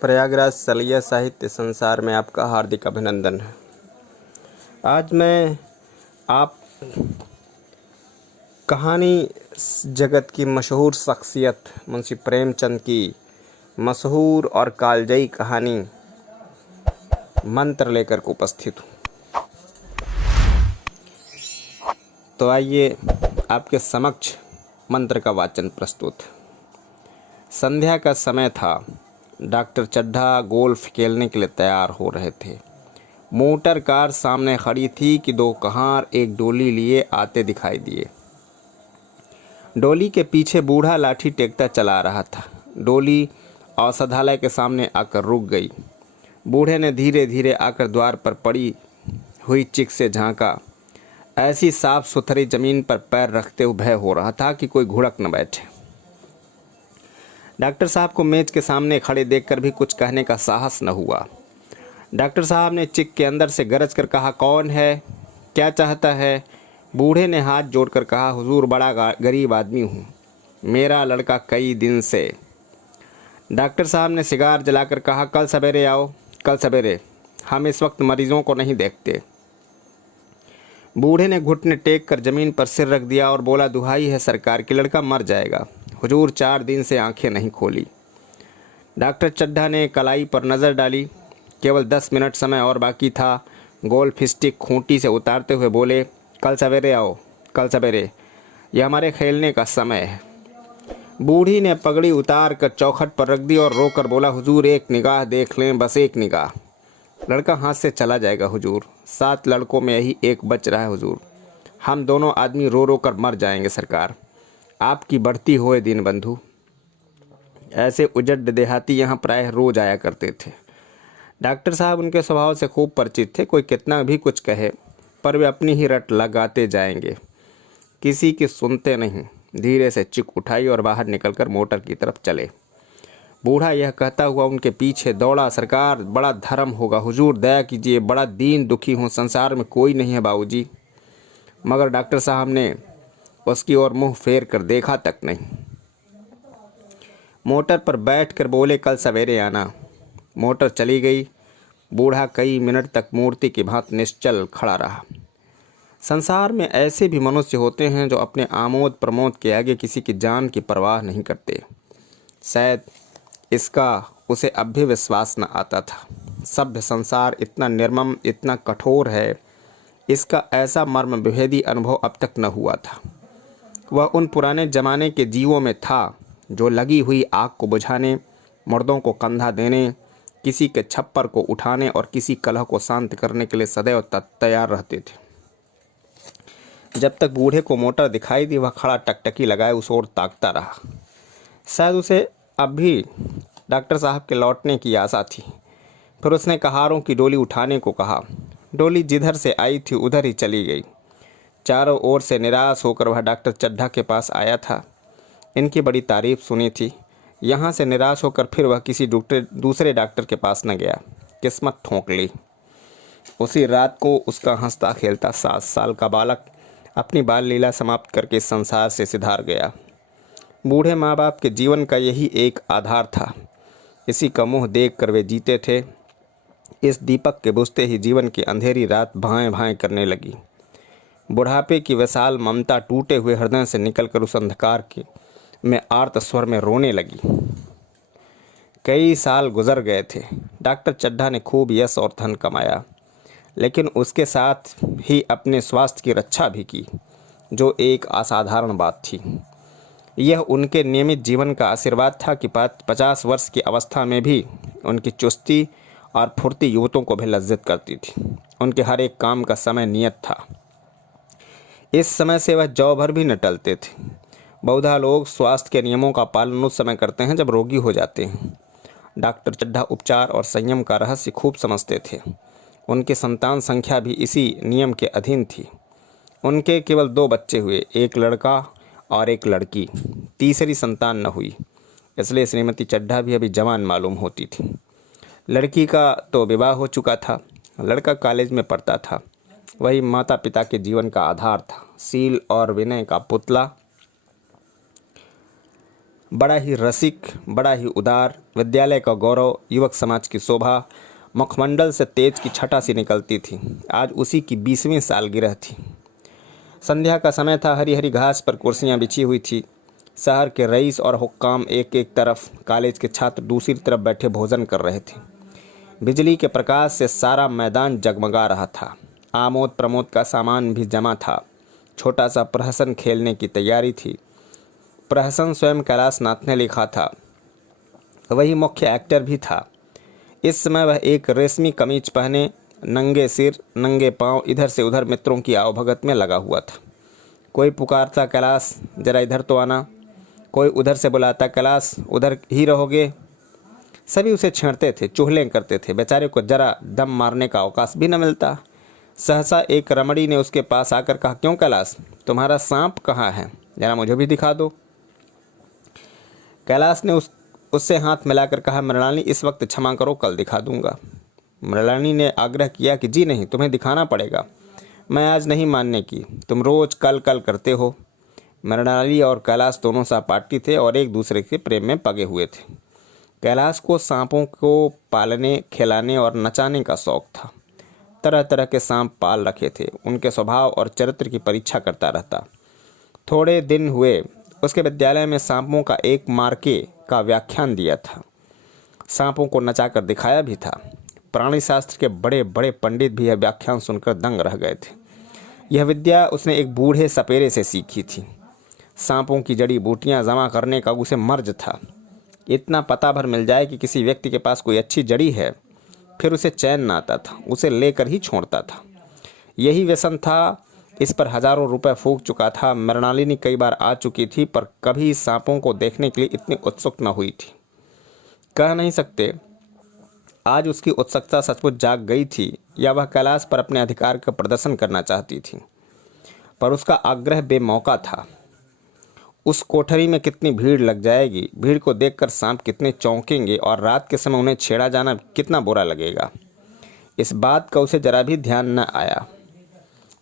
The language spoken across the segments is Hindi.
प्रयागराज सलिया साहित्य संसार में आपका हार्दिक अभिनंदन है। आज मैं आप कहानी जगत की मशहूर शख्सियत मुंशी प्रेमचंद की मशहूर और कालजयी कहानी मंत्र लेकर के उपस्थित हूँ। तो आइए आपके समक्ष मंत्र का वाचन प्रस्तुत। संध्या का समय था। डॉक्टर चड्ढा गोल्फ खेलने के लिए तैयार हो रहे थे। मोटर कार सामने खड़ी थी कि दो कहार एक डोली लिए आते दिखाई दिए। डोली के पीछे बूढ़ा लाठी टेकता चला रहा था। डोली औषधालय के सामने आकर रुक गई। बूढ़े ने धीरे धीरे आकर द्वार पर पड़ी हुई चिक से झांका। ऐसी साफ सुथरी जमीन पर पैर रखते हुए भय हो रहा था कि कोई घुड़क न बैठे। डॉक्टर साहब को मेज के सामने खड़े देखकर भी कुछ कहने का साहस न हुआ। डॉक्टर साहब ने चिक के अंदर से गरज कर कहा, कौन है, क्या चाहता है? बूढ़े ने हाथ जोड़कर कहा, हुजूर बड़ा गरीब आदमी हूँ, मेरा लड़का कई दिन से। डॉक्टर साहब ने सिगार जलाकर कहा, कल सवेरे आओ, कल सवेरे, हम इस वक्त मरीजों को नहीं देखते। बूढ़े ने घुटने टेक कर जमीन पर सिर रख दिया और बोला, दुहाई है सरकार की, लड़का मर जाएगा। हुजूर 4 दिन से आंखें नहीं खोली। डॉक्टर चड्ढा ने कलाई पर नज़र डाली। केवल 10 मिनट समय और बाकी था। गोल्फ स्टिक खूंटी से उतारते हुए बोले, कल सवेरे आओ, कल सवेरे, यह हमारे खेलने का समय है। बूढ़ी ने पगड़ी उतार कर चौखट पर रख दी और रोकर बोला, हुजूर एक निगाह देख लें, बस एक निगाह। लड़का हाथ से चला जाएगा हुजूर, 7 लड़कों में यही एक बच रहा है हुजूर। हम दोनों आदमी रो रो कर मर जाएंगे सरकार। आपकी बढ़ती होए दीन बंधु। ऐसे उजड़ देहाती यहाँ प्रायः रोज आया करते थे। डॉक्टर साहब उनके स्वभाव से खूब परिचित थे। कोई कितना भी कुछ कहे पर वे अपनी ही रट लगाते जाएंगे, किसी की सुनते नहीं। धीरे से चिक उठाई और बाहर निकलकर मोटर की तरफ चले। बूढ़ा यह कहता हुआ उनके पीछे दौड़ा, सरकार बड़ा धर्म होगा हुजूर, दया कीजिए, बड़ा दीन दुखी हूँ, संसार में कोई नहीं है बाबूजी। मगर डॉक्टर साहब ने उसकी ओर मुंह फेर कर देखा तक नहीं। मोटर पर बैठकर बोले, कल सवेरे आना। मोटर चली गई। बूढ़ा कई मिनट तक मूर्ति की भांति निश्चल खड़ा रहा। संसार में ऐसे भी मनुष्य होते हैं जो अपने आमोद प्रमोद के आगे किसी की जान की परवाह नहीं करते। शायद इसका उसे अब भी विश्वास न आता था। सभ्य संसार इतना निर्मम, इतना कठोर है, इसका ऐसा मर्म विभेदी अनुभव अब तक न हुआ था। वह उन पुराने जमाने के जीवों में था जो लगी हुई आग को बुझाने, मुर्दों को कंधा देने, किसी के छप्पर को उठाने और किसी कलह को शांत करने के लिए सदैव तैयार रहते थे। जब तक बूढ़े को मोटर दिखाई दी, वह खड़ा टकटकी लगाए उस ओर ताकता रहा। शायद उसे अब भी डॉक्टर साहब के लौटने की आशा थी। फिर उसने कहारों की डोली उठाने को कहा। डोली जिधर से आई थी उधर ही चली गई। चारों ओर से निराश होकर वह डॉक्टर चड्ढा के पास आया था। इनकी बड़ी तारीफ सुनी थी। यहाँ से निराश होकर फिर वह किसी दूसरे डॉक्टर के पास न गया। किस्मत ठोंक ली। उसी रात को उसका हंसता खेलता 7 साल का बालक अपनी बाल लीला समाप्त करके इस संसार से सिधार गया। बूढ़े माँ बाप के जीवन का यही एक आधार था। इसी का मुँह देख कर वे जीते थे। इस दीपक के बुझते ही जीवन की अंधेरी रात भाएं भाएं करने लगी। बुढ़ापे की विशाल ममता टूटे हुए हृदय से निकलकर उस अंधकार के में आर्त स्वर में रोने लगी। कई साल गुजर गए थे। डॉक्टर चड्ढा ने खूब यश और धन कमाया, लेकिन उसके साथ ही अपने स्वास्थ्य की रक्षा भी की, जो एक असाधारण बात थी। यह उनके नियमित जीवन का आशीर्वाद था कि 50 वर्ष की अवस्था में भी उनकी चुस्ती और फुर्ती युवकों को भी लज्जित करती थी। उनके हर एक काम का समय नियत था। इस समय से वह जौ भर भी न टलते थे। बहुधा लोग स्वास्थ्य के नियमों का पालन उस समय करते हैं जब रोगी हो जाते हैं। डॉक्टर चड्ढा उपचार और संयम का रहस्य खूब समझते थे। उनकी संतान संख्या भी इसी नियम के अधीन थी। उनके केवल 2 बच्चे हुए, एक लड़का और एक लड़की। तीसरी संतान न हुई, इसलिए श्रीमती चड्ढा भी अभी जवान मालूम होती थी। लड़की का तो विवाह हो चुका था। लड़का कॉलेज में पढ़ता था। वही माता पिता के जीवन का आधार था, सील और विनय का पुतला। बड़ा ही रसिक, बड़ा ही उदार, विद्यालय का गौरव, युवक समाज की शोभा, मुखमंडल से तेज की छटा सी निकलती थी। आज उसी की 20वीं सालगिरह थी। संध्या का समय था। हरी हरी घास पर कुर्सियां बिछी हुई थी। शहर के रईस और हुक्काम एक एक तरफ, कॉलेज के छात्र दूसरी तरफ बैठे भोजन कर रहे थे। बिजली के प्रकाश से सारा मैदान जगमगा रहा था। आमोद प्रमोद का सामान भी जमा था। छोटा सा प्रहसन खेलने की तैयारी थी। प्रहसन स्वयं कैलाश नाथ ने लिखा था। वही मुख्य एक्टर भी था। इस समय वह एक रेशमी कमीज पहने, नंगे सिर नंगे पांव इधर से उधर मित्रों की आवभगत में लगा हुआ था। कोई पुकारता, कैलाश जरा इधर तो आना। कोई उधर से बुलाता, कैलाश उधर ही रहोगे। सभी उसे छेड़ते थे, चुहलें करते थे। बेचारे को जरा दम मारने का अवकाश भी न मिलता। सहसा एक रमणी ने उसके पास आकर कहा, क्यों कैलाश, तुम्हारा सांप कहाँ है? जरा मुझे भी दिखा दो। कैलाश ने उससे हाथ मिलाकर कहा, मृणालिनी इस वक्त क्षमा करो, कल दिखा दूंगा। मृणालिनी ने आग्रह किया कि जी नहीं, तुम्हें दिखाना पड़ेगा। मैं आज नहीं मानने की, तुम रोज कल कल करते हो। मृणालिनी और कैलाश दोनों सहपाठी थे और एक दूसरे के प्रेम में पगे हुए थे। कैलाश को सांपों को पालने, खिलाने और नचाने का शौक था। तरह तरह के सांप पाल रखे थे। उनके स्वभाव और चरित्र की परीक्षा करता रहता। थोड़े दिन हुए उसके विद्यालय में सांपों का एक मार्के का व्याख्यान दिया था। सांपों को नचाकर दिखाया भी था। प्राणी शास्त्र के बड़े बड़े पंडित भी यह व्याख्यान सुनकर दंग रह गए थे। यह विद्या उसने एक बूढ़े सपेरे से सीखी थी। सांपों की जड़ी बूटियां जमा करने का उसे मर्ज था। इतना पता भर मिल जाए कि किसी व्यक्ति के पास कोई अच्छी जड़ी है, फिर उसे चैन न आता था, उसे लेकर ही छोड़ता था। यही व्यसन था। इस पर हजारों रुपए फूंक चुका था। मृणालिनी कई बार आ चुकी थी, पर कभी सांपों को देखने के लिए इतनी उत्सुक न हुई थी। कह नहीं सकते आज उसकी उत्सुकता सचमुच जाग गई थी या वह कैलाश पर अपने अधिकार का प्रदर्शन करना चाहती थी, पर उसका आग्रह बेमौका था। उस कोठरी में कितनी भीड़ लग जाएगी, भीड़ को देखकर सांप कितने चौंकेंगे और रात के समय उन्हें छेड़ा जाना कितना बुरा लगेगा, इस बात का उसे जरा भी ध्यान न आया।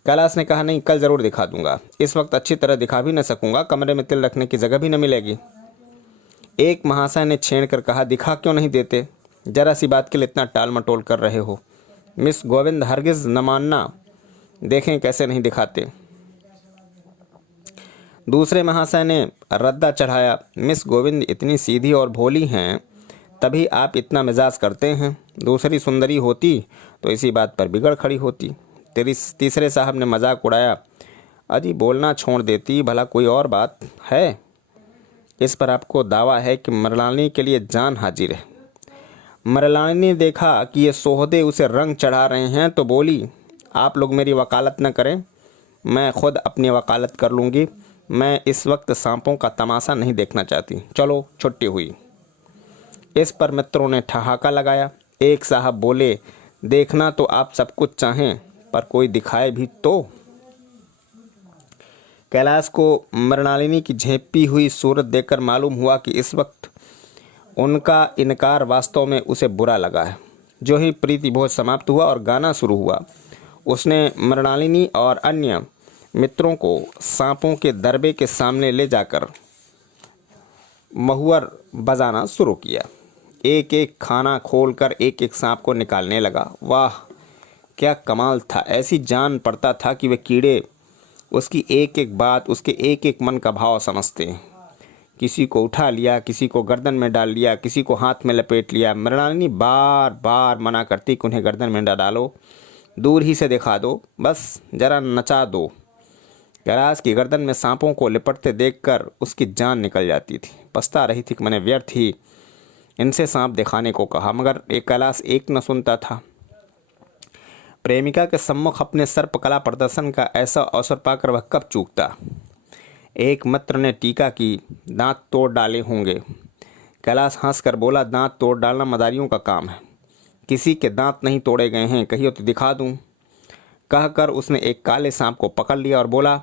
कैलाश ने कहा, नहीं, कल जरूर दिखा दूंगा। इस वक्त अच्छी तरह दिखा भी न सकूंगा, कमरे में तिल रखने की जगह भी न मिलेगी। एक महाशय ने छेड़ कर कहा, दिखा क्यों नहीं देते? जरा सी बात के लिए इतना टाल मटोल कर रहे हो। मिस गोविंद हरगिज न मानना, देखें कैसे नहीं दिखाते। दूसरे महाशय ने रद्दा चढ़ाया, मिस गोविंद इतनी सीधी और भोली हैं, तभी आप इतना मिजाज करते हैं। दूसरी सुंदरी होती तो इसी बात पर बिगड़ खड़ी होती। तीसरे साहब ने मजाक उड़ाया, अजी बोलना छोड़ देती, भला कोई और बात है? इस पर आपको दावा है कि मृणालिनी के लिए जान हाजिर है। मृणालिनी ने देखा कि ये सोहदे उसे रंग चढ़ा रहे हैं तो बोली, आप लोग मेरी वकालत न करें, मैं खुद अपनी वकालत कर लूँगी। मैं इस वक्त सांपों का तमाशा नहीं देखना चाहती, चलो छुट्टी हुई। इस पर मित्रों ने ठहाका लगाया। एक साहब बोले, देखना तो आप सब कुछ चाहें, पर कोई दिखाए भी तो। कैलाश को मृणालिनी की झेपी हुई सूरत देखकर मालूम हुआ कि इस वक्त उनका इनकार वास्तव में उसे बुरा लगा है। जो ही प्रीति भोज समाप्त हुआ और गाना शुरू हुआ, उसने मृणालिनी और अन्य मित्रों को सांपों के दरबे के सामने ले जाकर महुअर बजाना शुरू किया। एक एक खाना खोलकर एक एक सांप को निकालने लगा। वाह, क्या कमाल था! ऐसी जान पड़ता था कि वे कीड़े उसकी एक एक बात, उसके एक एक मन का भाव समझते हैं। किसी को उठा लिया, किसी को गर्दन में डाल लिया, किसी को हाथ में लपेट लिया। मृणालिनी बार बार मना करती कि उन्हें गर्दन में न डालो, दूर ही से दिखा दो, बस जरा नचा दो। कैलाश की गर्दन में सांपों को लिपटते देखकर उसकी जान निकल जाती थी। पछता रही थी कि मैंने व्यर्थ ही इनसे सांप दिखाने को कहा, मगर एक कैलाश एक न सुनता था। प्रेमिका के सम्मुख अपने सर्पकला प्रदर्शन का ऐसा अवसर पाकर वह कब चूकता। एक मित्र ने टीका की, दांत तोड़ डाले होंगे। कैलाश हंसकर बोला, दांत तोड़ डालना मदारियों का काम है, किसी के दांत नहीं तोड़े गए हैं, कहिए तो दिखा दूं। कहकर उसने एक काले सांप को पकड़ लिया और बोला,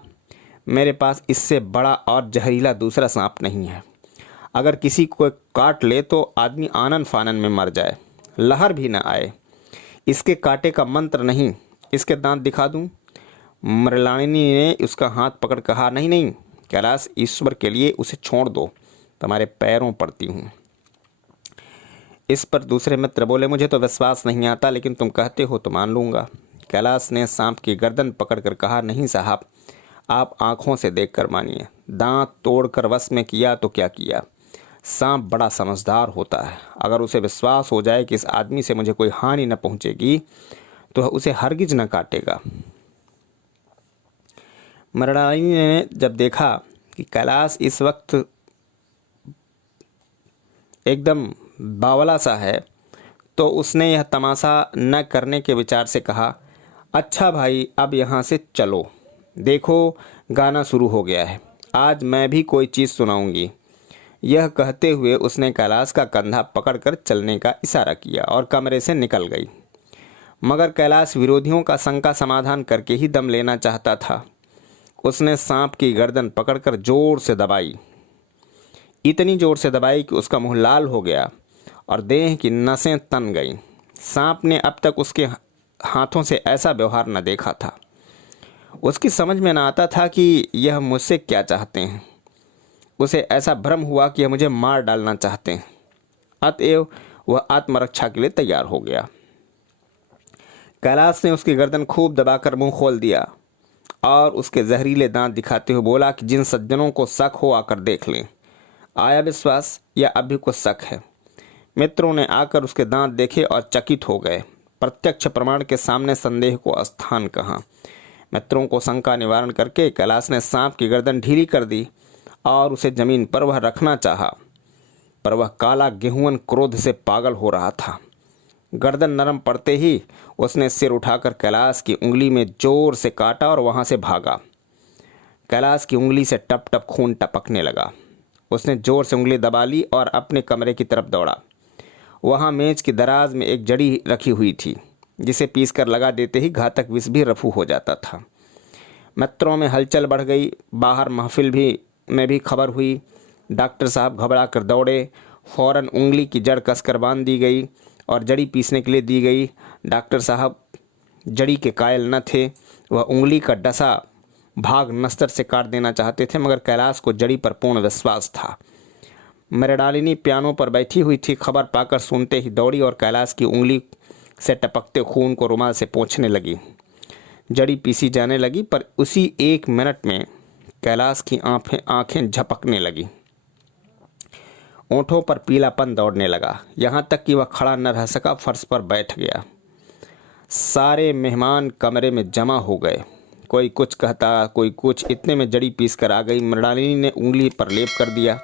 मेरे पास इससे बड़ा और जहरीला दूसरा सांप नहीं है। अगर किसी को काट ले तो आदमी आनन फानन में मर जाए, लहर भी न आए। इसके कांटे का मंत्र नहीं, इसके दांत दिखा दूं। मृणालिनी ने उसका हाथ पकड़ कहा, नहीं नहीं कैलाश, ईश्वर के लिए उसे छोड़ दो, तुम्हारे पैरों पड़ती हूँ। इस पर दूसरे मित्र बोले, मुझे तो विश्वास नहीं आता, लेकिन तुम कहते हो तो मान लूँगा। कैलाश ने सांप की गर्दन पकड़कर कहा, नहीं साहब, आप आँखों से देखकर मानिए। दांत तोड़कर वश में किया तो क्या किया। सांप बड़ा समझदार होता है। अगर उसे विश्वास हो जाए कि इस आदमी से मुझे कोई हानि न पहुँचेगी तो उसे हरगिज न काटेगा। मृणालिनी ने जब देखा कि कैलाश इस वक्त एकदम बावला सा है तो उसने यह तमाशा न करने के विचार से कहा, अच्छा भाई, अब यहाँ से चलो। देखो गाना शुरू हो गया है, आज मैं भी कोई चीज़ सुनाऊंगी। यह कहते हुए उसने कैलाश का कंधा पकड़कर चलने का इशारा किया और कमरे से निकल गई। मगर कैलाश विरोधियों का शंका समाधान करके ही दम लेना चाहता था। उसने सांप की गर्दन पकड़कर जोर से दबाई, इतनी जोर से दबाई कि उसका मुंह लाल हो गया और देह की नसें तन गईं। सांप ने अब तक उसके हाथों से ऐसा व्यवहार न देखा था। उसकी समझ में न आता था कि यह मुझसे क्या चाहते हैं। उसे ऐसा भ्रम हुआ कि यह मुझे मार डालना चाहते हैं। अतएव वह आत्मरक्षा के लिए तैयार हो गया। कैलाश ने उसकी गर्दन खूब दबाकर मुंह खोल दिया और उसके जहरीले दांत दिखाते हुए बोला कि जिन सज्जनों को शक हो आकर देख लें। आया विश्वास या अभी कुछ शक है? मित्रों ने आकर उसके दांत देखे और चकित हो गए। प्रत्यक्ष प्रमाण के सामने संदेह को स्थान कहाँ। मित्रों को शंका निवारण करके कैलाश ने सांप की गर्दन ढीली कर दी और उसे जमीन पर वह रखना चाहा, पर वह काला गेहूं क्रोध से पागल हो रहा था। गर्दन नरम पड़ते ही उसने सिर उठाकर कैलाश की उंगली में जोर से काटा और वहां से भागा। कैलाश की उंगली से टप टप खून टपकने लगा। उसने जोर से उंगली दबा ली और अपने कमरे की तरफ दौड़ा। वहां मेज की दराज में एक जड़ी रखी हुई थी, जिसे पीसकर लगा देते ही घातक विष भी रफू हो जाता था। मित्रों में हलचल बढ़ गई। बाहर महफिल में भी खबर हुई। डॉक्टर साहब घबरा कर दौड़े। फौरन उंगली की जड़ कसकर बांध दी गई और जड़ी पीसने के लिए दी गई। डॉक्टर साहब जड़ी के कायल न थे। वह उंगली का डसा भाग नस्तर से काट देना चाहते थे, मगर कैलाश को जड़ी पर पूर्ण विश्वास था। मृणालिनी पियानो पर बैठी हुई थी। खबर पाकर सुनते ही दौड़ी और कैलाश की उंगली से टपकते खून को रुमाल से पोंछने लगी। जड़ी पीसी जाने लगी, पर उसी 1 मिनट में कैलाश की आंखें झपकने लगी। ओंठों पर पीलापन दौड़ने लगा, यहाँ तक कि वह खड़ा न रह सका, फर्श पर बैठ गया। सारे मेहमान कमरे में जमा हो गए। कोई कुछ कहता, कोई कुछ। इतने में जड़ी पीस कर आ गई। मृणालिनी ने उंगली पर लेप कर दिया।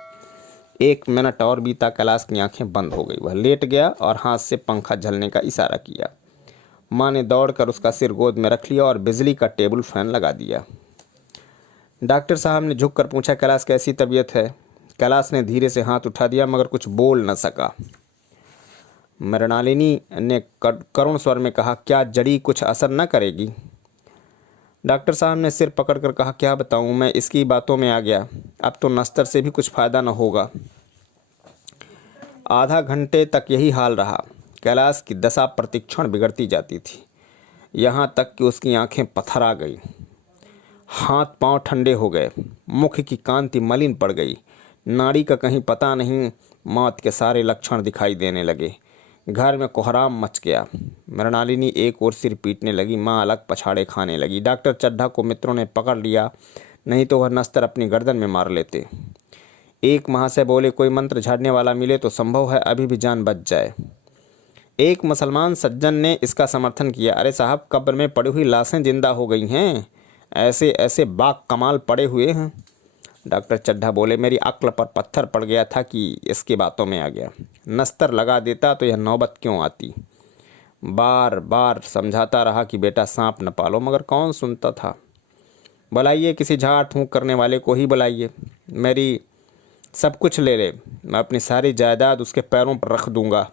1 मिनट और बीता। कैलाश की आंखें बंद हो गई। वह लेट गया और हाथ से पंखा झलने का इशारा किया। माँ ने दौड़कर उसका सिर गोद में रख लिया और बिजली का टेबल फैन लगा दिया। डॉक्टर साहब ने झुककर पूछा, कैलाश कैसी तबीयत है? कैलाश ने धीरे से हाथ उठा दिया, मगर कुछ बोल न सका। मृणालिनी ने करुण स्वर में कहा, क्या जड़ी कुछ असर न करेगी? डॉक्टर साहब ने सिर पकड़कर कहा, क्या बताऊं, मैं इसकी बातों में आ गया। अब तो नस्तर से भी कुछ फायदा न होगा। आधा घंटे तक यही हाल रहा। कैलाश की दशा प्रतिक्षण बिगड़ती जाती थी, यहाँ तक कि उसकी आंखें पत्थर आ गई, हाथ पांव ठंडे हो गए, मुख की कांति मलिन पड़ गई, नाड़ी का कहीं पता नहीं। मौत के सारे लक्षण दिखाई देने लगे। घर में कोहराम मच गया। मृणालिनी एक ओर सिर पीटने लगी, माँ अलग पछाड़े खाने लगी। डॉक्टर चड्ढा को मित्रों ने पकड़ लिया, नहीं तो वह नस्तर अपनी गर्दन में मार लेते। एक महाशय बोले, कोई मंत्र झाड़ने वाला मिले तो संभव है अभी भी जान बच जाए। एक मुसलमान सज्जन ने इसका समर्थन किया, अरे साहब, कब्र में पड़ी हुई लाशें जिंदा हो गई हैं, ऐसे ऐसे बाग कमाल पड़े हुए हैं। डॉक्टर चड्ढा बोले, मेरी अक्ल पर पत्थर पड़ गया था कि इसकी बातों में आ गया। नस्तर लगा देता तो यह नौबत क्यों आती। बार बार समझाता रहा कि बेटा सांप न पालो, मगर कौन सुनता था। बुलाइए किसी झाड़ फूंक करने वाले को ही बुलाइए, मेरी सब कुछ ले ले, मैं अपनी सारी जायदाद उसके पैरों पर रख दूंगा,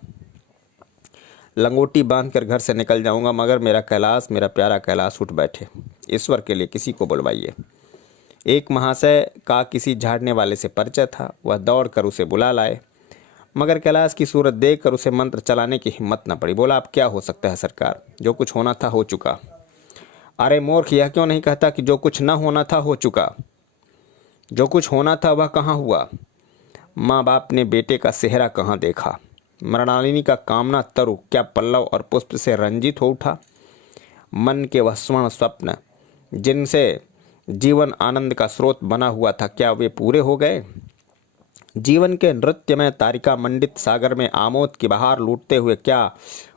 लंगोटी बांध कर घर से निकल जाऊंगा, मगर मेरा कैलाश, मेरा प्यारा कैलाश उठ बैठे। ईश्वर के लिए किसी को बुलवाइए। एक महाशय का किसी झाड़ने वाले से परिचय था, वह दौड़ कर उसे बुला लाए, मगर कैलाश की सूरत देखकर उसे मंत्र चलाने की हिम्मत न पड़ी। बोला, अब क्या हो सकता है सरकार, जो कुछ होना था हो चुका। अरे मूर्ख, यह क्यों नहीं कहता कि जो कुछ न होना था हो चुका। जो कुछ होना था वह कहाँ हुआ। माँ बाप ने बेटे का सेहरा कहाँ देखा। मृणालिनी का कामना तरु क्या पल्लव और पुष्प से रंजित हो उठा। मन के वह स्वर्ण स्वप्न जिनसे जीवन आनंद का स्रोत बना हुआ था, क्या वे पूरे हो गए। जीवन के नृत्य में तारिका मंडित सागर में आमोद की बहार लूटते हुए क्या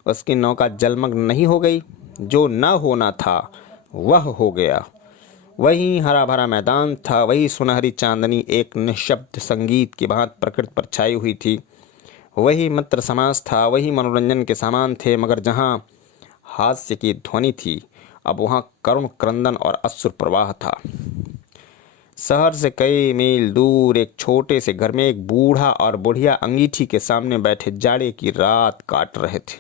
उसकी नौका जलमग्न नहीं हो गई। जो न होना था वह हो गया। वही हरा भरा मैदान था, वही सुनहरी चांदनी एक निःशब्द संगीत की भांति प्रकृति पर छाई हुई थी। वही मित्र समाज था, वही मनोरंजन के सामान थे, मगर जहाँ हास्य की ध्वनि थी अब वहाँ करुण क्रंदन और अश्रु प्रवाह था। शहर से कई मील दूर एक छोटे से घर में एक बूढ़ा और बुढ़िया अंगीठी के सामने बैठे जाड़े की रात काट रहे थे।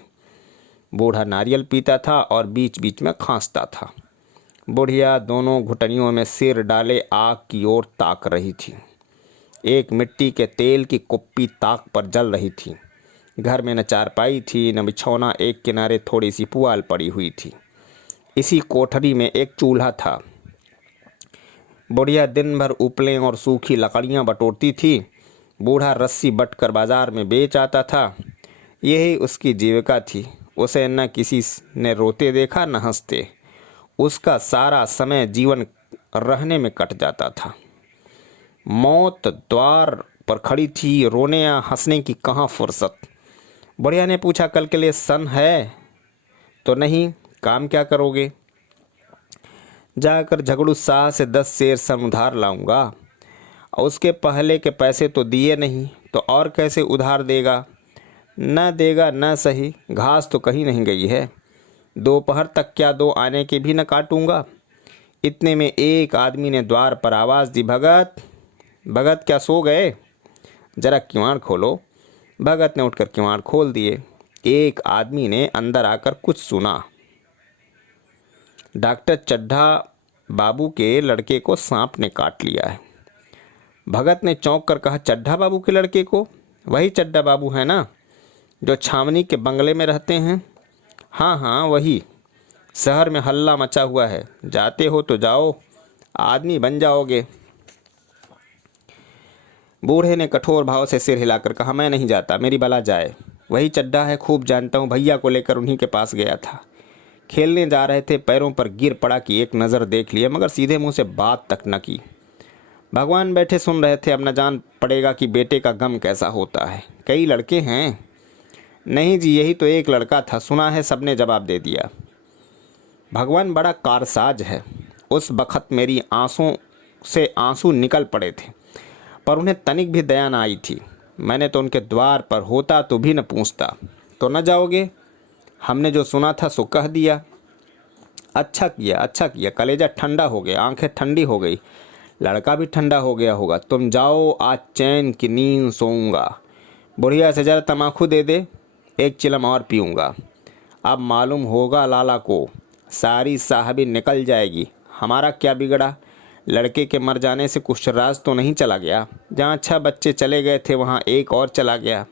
बूढ़ा नारियल पीता था और बीच बीच में खांसता था। बुढ़िया दोनों घुटनियों में सिर डाले आग की ओर ताक रही थी। एक मिट्टी के तेल की कुप्पी ताक पर जल रही थी। घर में न चारपाई थी न बिछौना, एक किनारे थोड़ी सी पुआल पड़ी हुई थी। इसी कोठरी में एक चूल्हा था। बुढ़िया दिन भर उपलें और सूखी लकड़ियां बटोरती थी। बूढ़ा रस्सी बटकर बाजार में बेच आता था। यही उसकी जीविका थी। उसे न किसी ने रोते देखा न हंसते। उसका सारा समय जीवन रहने में कट जाता था। मौत द्वार पर खड़ी थी, रोने या हंसने की कहाँ फुर्सत। बुढ़िया ने पूछा, कल के लिए सन है तो नहीं, काम क्या करोगे। जाकर झगड़ू शाह से 10 सेर सन उधार लाऊंगा। उसके पहले के पैसे तो दिए नहीं तो और कैसे उधार देगा। न देगा न सही, घास तो कहीं नहीं गई है। दोपहर तक क्या 2 आने के भी न काटूंगा। इतने में एक आदमी ने द्वार पर आवाज़ दी, भगत भगत क्या सो गए, जरा किवाड़ खोलो। भगत ने उठकर किवाड़ खोल दिए। एक आदमी ने अंदर आकर कुछ सुना। डॉक्टर चड्ढा बाबू के लड़के को सांप ने काट लिया है। भगत ने चौंक कर कहा, चड्ढा बाबू के लड़के को? वही चड्ढा बाबू है ना, जो छावनी के बंगले में रहते हैं? हाँ हाँ वही। शहर में हल्ला मचा हुआ है, जाते हो तो जाओ, आदमी बन जाओगे। बूढ़े ने कठोर भाव से सिर हिलाकर कहा, मैं नहीं जाता, मेरी बला जाए। वही चड्ढा है, खूब जानता हूँ, भैया को लेकर उन्हीं के पास गया था। खेलने जा रहे थे, पैरों पर गिर पड़ा कि एक नज़र देख लिया, मगर सीधे मुंह से बात तक न की। भगवान बैठे सुन रहे थे, अब न जान पड़ेगा कि बेटे का गम कैसा होता है। कई लड़के हैं? नहीं जी, यही तो एक लड़का था, सुना है, सबने जवाब दे दिया। भगवान बड़ा कारसाज है। उस बखत मेरी आंसू से आंसू निकल पड़े थे, पर उन्हें तनिक भी दया न आई थी। मैंने तो उनके द्वार पर होता तो भी न पूछता। तो न जाओगे? हमने जो सुना था सो कह दिया। अच्छा किया, कलेजा ठंडा हो गया, आंखें ठंडी हो गई, लड़का भी ठंडा हो गया होगा। तुम जाओ, आज चैन की नींद सोऊंगा। बुढ़िया से जरा तमाकू दे दे, एक चिलम और पीऊँगा। अब मालूम होगा लाला को, सारी साहबी निकल जाएगी। हमारा क्या बिगड़ा? लड़के के मर जाने से कुछ राज तो नहीं चला गया। जहाँ 6 बच्चे चले गए थे वहाँ एक और चला गया।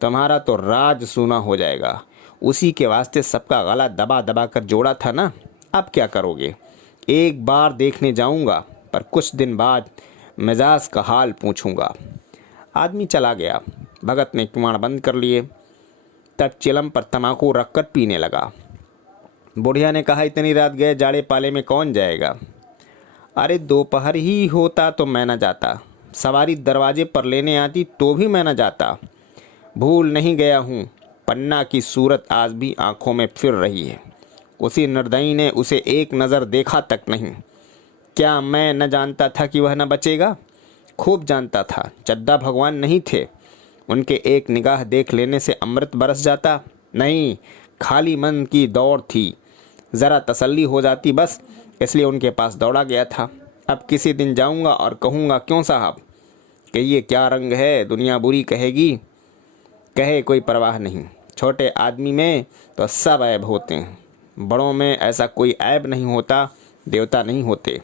तुम्हारा तो राज सूना हो जाएगा। उसी के वास्ते सबका गला दबा दबा कर जोड़ा था ना। अब क्या करोगे? एक बार देखने जाऊंगा, पर कुछ दिन बाद मिजाज का हाल पूछूंगा। आदमी चला गया। भगत ने किवाड़ बंद कर लिए, तब चिलम पर तमाकू रखकर पीने लगा। बुढ़िया ने कहा, इतनी रात गए जाड़े पाले में कौन जाएगा? अरे दोपहर ही होता तो मैं न जाता, सवारी दरवाजे पर लेने आती तो भी मैं न जाता। भूल नहीं गया हूँ। पन्ना की सूरत आज भी आंखों में फिर रही है। उसी निर्दयी ने उसे एक नज़र देखा तक नहीं। क्या मैं न जानता था कि वह न बचेगा? खूब जानता था। चड्ढा भगवान नहीं थे, उनके एक निगाह देख लेने से अमृत बरस जाता? नहीं, खाली मन की दौड़ थी। ज़रा तसल्ली हो जाती बस, इसलिए उनके पास दौड़ा गया था। अब किसी दिन जाऊंगा और कहूँगा, क्यों साहब, कहिए क्या रंग है, दुनिया बुरी कहेगी। कहे कोई परवाह नहीं। छोटे आदमी में तो सब ऐब होते हैं, बड़ों में ऐसा कोई ऐब नहीं होता, देवता नहीं होते।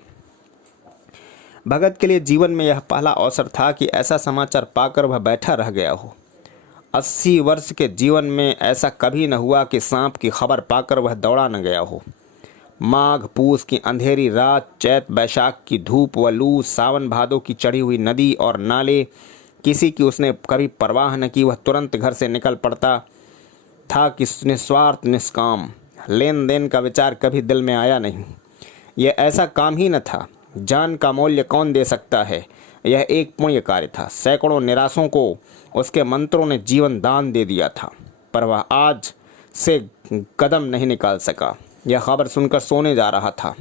भगत के लिए जीवन में यह पहला अवसर था कि ऐसा समाचार पाकर वह बैठा रह गया हो। 80 वर्ष के जीवन में ऐसा कभी न हुआ कि सांप की खबर पाकर वह दौड़ा न गया हो। माघ पूस की अंधेरी रात, चैत बैशाख की धूप व लू, सावन भादों की चढ़ी हुई नदी और नाले, किसी की उसने कभी परवाह न की। वह तुरंत घर से निकल पड़ता था कि निस्वार्थ निष्काम। लेन देन का विचार कभी दिल में आया नहीं। यह ऐसा काम ही न था। जान का मूल्य कौन दे सकता है। यह एक पुण्य कार्य था। सैकड़ों निराशों को उसके मंत्रों ने जीवन दान दे दिया था, पर वह आज से कदम नहीं निकाल सका। यह खबर सुनकर सोने जा रहा था।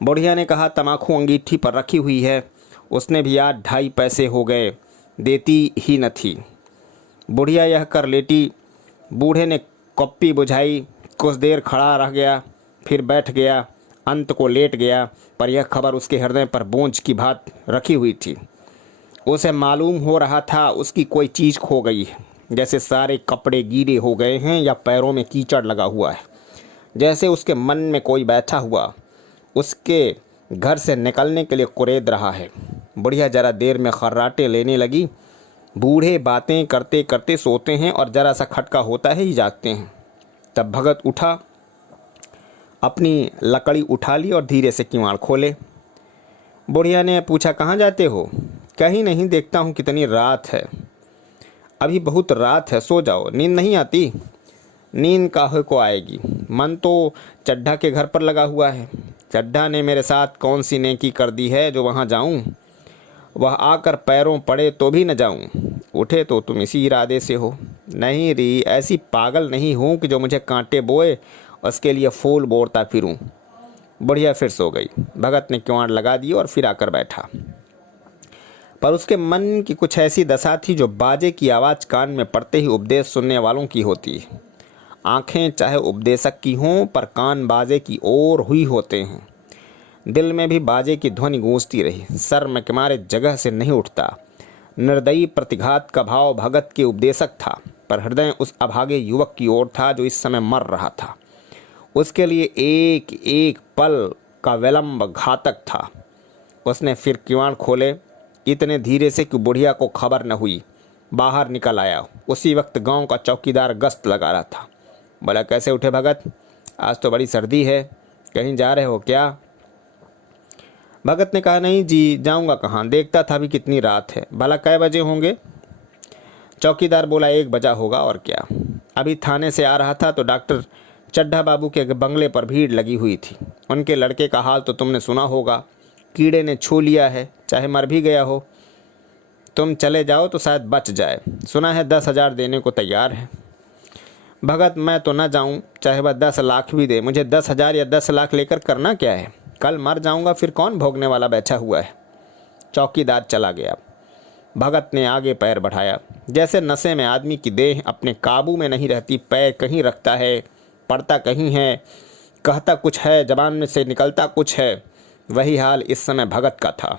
बुढ़िया ने कहा, तमाकू अंगीठी पर रखी हुई है। उसने भी आज 2.5 पैसे हो गए, देती ही न थी। बुढ़िया यह कर लेटी। बूढ़े ने कप्पी बुझाई, कुछ देर खड़ा रह गया, फिर बैठ गया, अंत को लेट गया। पर यह खबर उसके हृदय पर बोझ की भात रखी हुई थी। उसे मालूम हो रहा था उसकी कोई चीज़ खो गई है, जैसे सारे कपड़े गीले हो गए हैं या पैरों में कीचड़ लगा हुआ है, जैसे उसके मन में कोई बैठा हुआ उसके घर से निकलने के लिए कुरेद रहा है। बुढ़िया जरा देर में खर्राटे लेने लगी। बूढ़े बातें करते करते सोते हैं और जरा सा खटका होता है ही जागते हैं। तब भगत उठा, अपनी लकड़ी उठा ली और धीरे से किवाड़ खोले। बुढ़िया ने पूछा, कहाँ जाते हो? कहीं नहीं, देखता हूँ कितनी रात है। अभी बहुत रात है, सो जाओ। नींद नहीं आती? नींद काहे को आएगी, मन तो चड्ढा के घर पर लगा हुआ है। चड्ढा ने मेरे साथ कौन सी नेकी कर दी है जो वहाँ जाऊँ? वह आकर पैरों पड़े तो भी न जाऊँ। उठे तो तुम इसी इरादे से हो। नहीं री, ऐसी पागल नहीं हूँ कि जो मुझे कांटे बोए उसके लिए फूल बोरता फिरूं। बुढ़िया फिर सो गई। भगत ने किवाड़ लगा दी और फिर आकर बैठा। पर उसके मन की कुछ ऐसी दशा थी जो बाजे की आवाज़ कान में पड़ते ही उपदेश सुनने वालों की होती है। आंखें चाहे उपदेशक की हों, पर कान बाजे की ओर हुई होते हैं। दिल में भी बाजे की ध्वनि गूंजती रही। सर में के मारे जगह से नहीं उठता। निर्दयी प्रतिघात का भाव भगत के उपदेशक था, पर हृदय उस अभागे युवक की ओर था जो इस समय मर रहा था। उसके लिए एक एक पल का विलंब घातक था। उसने फिर किवाड़ खोले, इतने धीरे से कि बुढ़िया को खबर न हुई। बाहर निकल आया। उसी वक्त गांव का चौकीदार गश्त लगा रहा था। बोला, कैसे उठे भगत? आज तो बड़ी सर्दी है, कहीं जा रहे हो क्या? भगत ने कहा, नहीं जी, जाऊंगा कहाँ, देखता था अभी कितनी रात है। भला कै बजे होंगे? चौकीदार बोला, 1 बजा होगा और क्या। अभी थाने से आ रहा था तो डॉक्टर चड्ढा बाबू के बंगले पर भीड़ लगी हुई थी। उनके लड़के का हाल तो तुमने सुना होगा, कीड़े ने छू लिया है, चाहे मर भी गया हो। तुम चले जाओ तो शायद बच जाए। सुना है 10,000 देने को तैयार है। भगत, मैं तो न जाऊं, चाहे वह 10 लाख भी दे। मुझे 10,000 या 10 लाख लेकर करना क्या है? कल मर जाऊंगा, फिर कौन भोगने वाला बैठा हुआ है। चौकीदार चला गया। भगत ने आगे पैर बढ़ाया। जैसे नशे में आदमी की देह अपने काबू में नहीं रहती, पैर कहीं रखता है, पड़ता कहीं है, कहता कुछ है, जबान में से निकलता कुछ है। वही हाल इस समय भगत का था।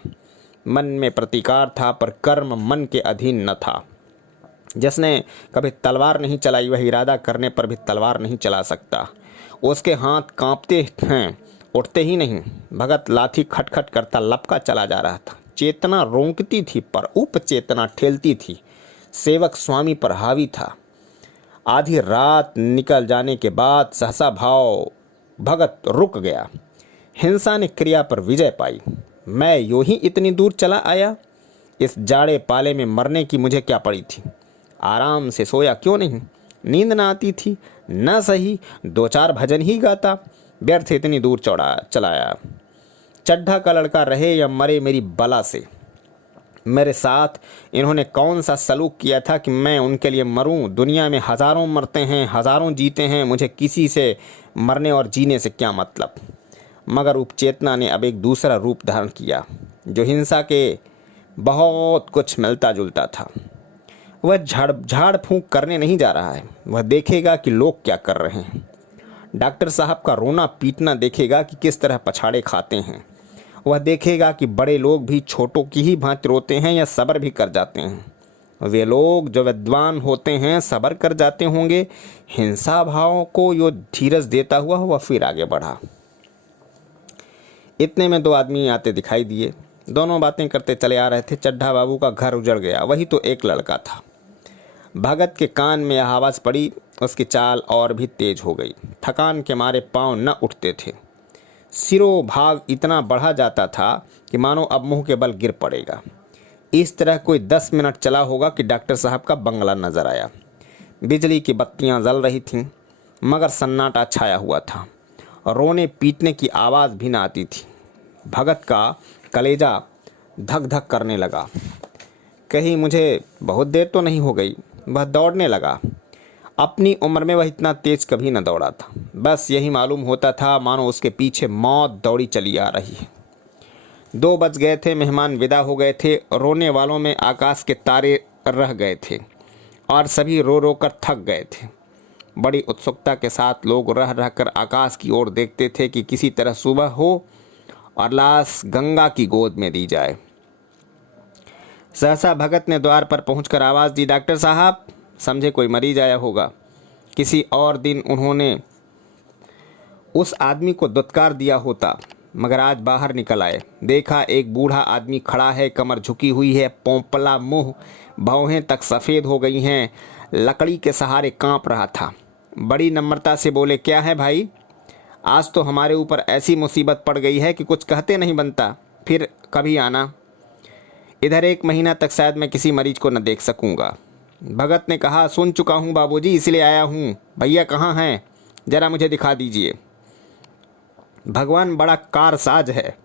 मन में प्रतीकार था, पर कर्म मन के अधीन न था। जिसने कभी तलवार नहीं चलाई, वह इरादा करने पर भी तलवार नहीं चला सकता। उसके हाथ कांपते हैं, उठते ही नहीं। भगत लाठी खटखट करता लपका चला जा रहा था। चेतना रोंकती थी, पर उपचेतना ठेलती थी। सेवक स्वामी पर हावी था। आधी रात निकल जाने के बाद सहसा भाव भगत रुक गया। हिंसा ने क्रिया पर विजय पाई। मैं यूं ही इतनी दूर चला आया। इस जाड़े पाले में मरने की मुझे क्या पड़ी थी? आराम से सोया क्यों नहीं? नींद ना आती थी? न सही 2-4 भजन ही गाता। व्यर्थ इतनी दूर चलाया। चड्ढा का लड़का रहे या मरे, मेरी बला से। मेरे साथ इन्होंने कौन सा सलूक किया था कि मैं उनके लिए मरूं? दुनिया में हज़ारों मरते हैं, हज़ारों जीते हैं, मुझे किसी से मरने और जीने से क्या मतलब? मगर उपचेतना ने अब एक दूसरा रूप धारण किया, जो हिंसा के बहुत कुछ मिलता जुलता था। वह झाड़ फूंक करने नहीं जा रहा है। वह देखेगा कि लोग क्या कर रहे हैं। डॉक्टर साहब का रोना पीटना देखेगा कि किस तरह पछाड़े खाते हैं। वह देखेगा कि बड़े लोग भी छोटों की ही भांति रोते हैं या सब्र भी कर जाते हैं। वे लोग जो विद्वान होते हैं सब्र कर जाते होंगे। हिंसा भाव को यो धीरज देता हुआ वह फिर आगे बढ़ा। इतने में 2 आदमी आते दिखाई दिए। दोनों बातें करते चले आ रहे थे। चड्ढा बाबू का घर उजड़ गया, वही तो एक लड़का था। भगत के कान में यह आवाज़ पड़ी। उसकी चाल और भी तेज हो गई। थकान के मारे पांव न उठते थे। सिरों भाग इतना बढ़ा जाता था कि मानो अब मुंह के बल गिर पड़ेगा। इस तरह कोई 10 मिनट चला होगा कि डॉक्टर साहब का बंगला नजर आया। बिजली की बत्तियां जल रही थीं, मगर सन्नाटा छाया हुआ था। रोने पीटने की आवाज़ भी न आती थी। भगत का कलेजा धक धक करने लगा। कहीं मुझे बहुत देर तो नहीं हो गई। वह दौड़ने लगा। अपनी उम्र में वह इतना तेज कभी न दौड़ा था। बस यही मालूम होता था मानो उसके पीछे मौत दौड़ी चली आ रही है। 2 बज गए थे। मेहमान विदा हो गए थे। रोने वालों में आकाश के तारे रह गए थे और सभी रो रो कर थक गए थे। बड़ी उत्सुकता के साथ लोग रह रह कर आकाश की ओर देखते थे कि किसी तरह सुबह हो और लाश गंगा की गोद में दी जाए। सहसा भगत ने द्वार पर पहुंचकर आवाज़ दी, डॉक्टर साहब। समझे कोई मरीज आया होगा। किसी और दिन उन्होंने उस आदमी को दुत्कार दिया होता, मगर आज बाहर निकल आए। देखा एक बूढ़ा आदमी खड़ा है, कमर झुकी हुई है, पोंपला मुंह, भौहें तक सफ़ेद हो गई हैं, लकड़ी के सहारे कांप रहा था। बड़ी नम्रता से बोले, क्या है भाई, आज तो हमारे ऊपर ऐसी मुसीबत पड़ गई है कि कुछ कहते नहीं बनता। फिर कभी आना। इधर 1 महीना तक शायद मैं किसी मरीज को न देख सकूंगा। भगत ने कहा, सुन चुका हूँ बाबूजी, इसलिए आया हूँ। भैया कहाँ हैं, जरा मुझे दिखा दीजिए। भगवान बड़ा कारसाज है,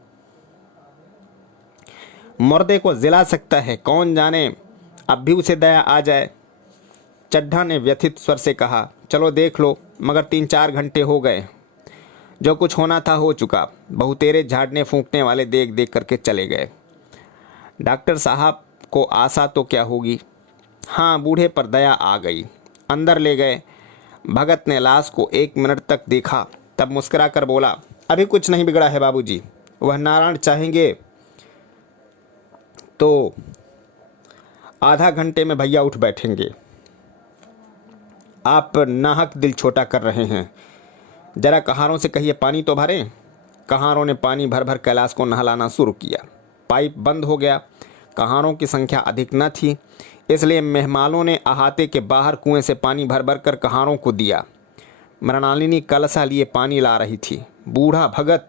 मुर्दे को जिला सकता है। कौन जाने अब भी उसे दया आ जाए। चड्ढा ने व्यथित स्वर से कहा, चलो देख लो, मगर 3-4 घंटे हो गए। जो कुछ होना था हो चुका। बहुतेरे झाड़ने फूंकने वाले देख देख करके चले गए। डॉक्टर साहब को आशा तो क्या होगी। हाँ, बूढ़े पर दया आ गई। अंदर ले गए। भगत ने लाश को 1 मिनट तक देखा, तब मुस्कुरा कर बोला, अभी कुछ नहीं बिगड़ा है बाबूजी। वह नारायण चाहेंगे तो आधा घंटे में भैया उठ बैठेंगे। आप नाहक दिल छोटा कर रहे हैं। जरा कहारों से कहिए पानी तो भरें। कहारों ने पानी भर भर कैलाश को नहलाना शुरू किया। पाइप बंद हो गया। कहारों की संख्या अधिक न थी, इसलिए मेहमानों ने अहाते के बाहर कुएं से पानी भर भर कर कहारों को दिया। मृणालिनी कलसा लिए पानी ला रही थी। बूढ़ा भगत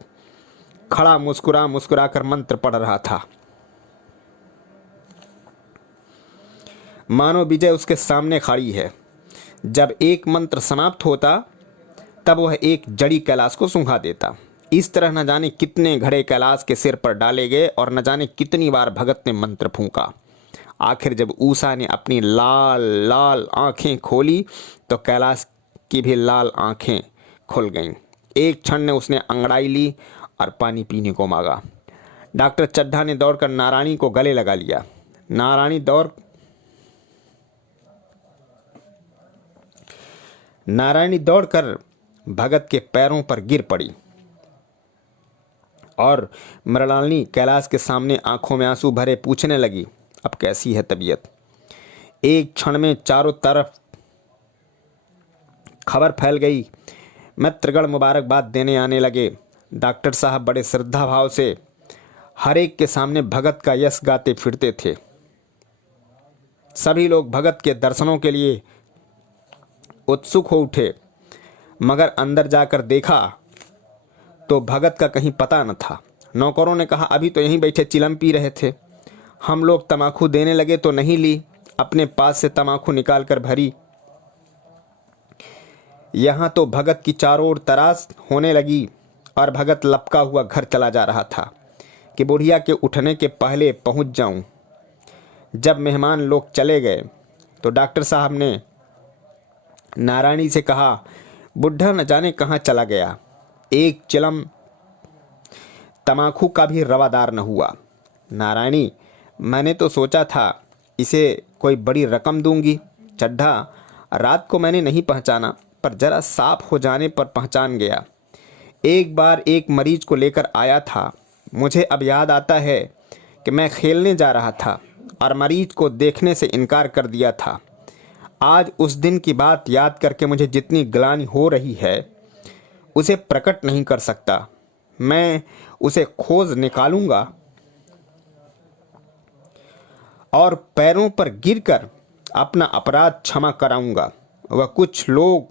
खड़ा मुस्कुरा मुस्कुरा कर मंत्र पढ़ रहा था, मानो विजय उसके सामने खड़ी है। जब एक मंत्र समाप्त होता तब वह एक जड़ी कैलाश को सूंघा देता। इस तरह न जाने कितने घड़े कैलाश के सिर पर डाले गए और न जाने कितनी बार भगत ने मंत्र फूंका। आखिर जब ऊषा ने अपनी लाल लाल आंखें खोली तो कैलाश की भी लाल आंखें खुल गईं। एक क्षण ने उसने अंगड़ाई ली और पानी पीने को मांगा। डॉक्टर चड्ढा ने दौड़कर नारायणी को गले लगा लिया। नारायणी दौड़कर भगत के पैरों पर गिर पड़ी और मृणालिनी कैलाश के सामने आंखों में आंसू भरे पूछने लगी, अब कैसी है तबीयत। एक क्षण में चारों तरफ खबर फैल गई। मित्रगण मुबारकबाद देने आने लगे। डॉक्टर साहब बड़े श्रद्धा भाव से हर एक के सामने भगत का यश गाते फिरते थे। सभी लोग भगत के दर्शनों के लिए उत्सुक हो उठे, मगर अंदर जाकर देखा तो भगत का कहीं पता न था। नौकरों ने कहा, अभी तो यहीं बैठे चिलम पी रहे थे। हम लोग तमाकू देने लगे तो नहीं ली, अपने पास से तमाकू निकाल कर भरी। यहाँ तो भगत की चारों ओर तराश होने लगी और भगत लपका हुआ घर चला जा रहा था कि बुढ़िया के उठने के पहले पहुँच जाऊं। जब मेहमान लोग चले गए तो डॉक्टर साहब ने नारायणी से कहा, बुढ़ा न जाने कहाँ चला गया। एक चिलम तमाकू का भी रवादार न हुआ। नारायणी, मैंने तो सोचा था इसे कोई बड़ी रकम दूंगी। चड्ढा, रात को मैंने नहीं पहचाना, पर जरा साफ हो जाने पर पहचान गया। एक बार एक मरीज को लेकर आया था। मुझे अब याद आता है कि मैं खेलने जा रहा था और मरीज को देखने से इनकार कर दिया था। आज उस दिन की बात याद करके मुझे जितनी ग्लानि हो रही है उसे प्रकट नहीं कर सकता। मैं उसे खोज निकालूंगा और पैरों पर गिरकर अपना अपराध क्षमा कराऊंगा। वह कुछ लोग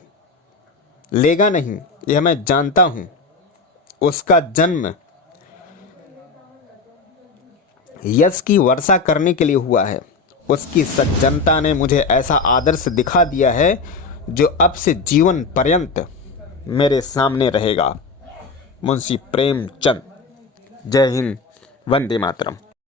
लेगा नहीं, यह मैं जानता हूं। उसका जन्म यश की वर्षा करने के लिए हुआ है। उसकी सज्जनता ने मुझे ऐसा आदर्श दिखा दिया है जो अब से जीवन पर्यंत मेरे सामने रहेगा। मुंशी प्रेमचंद। जय हिंद, वंदे मातरम।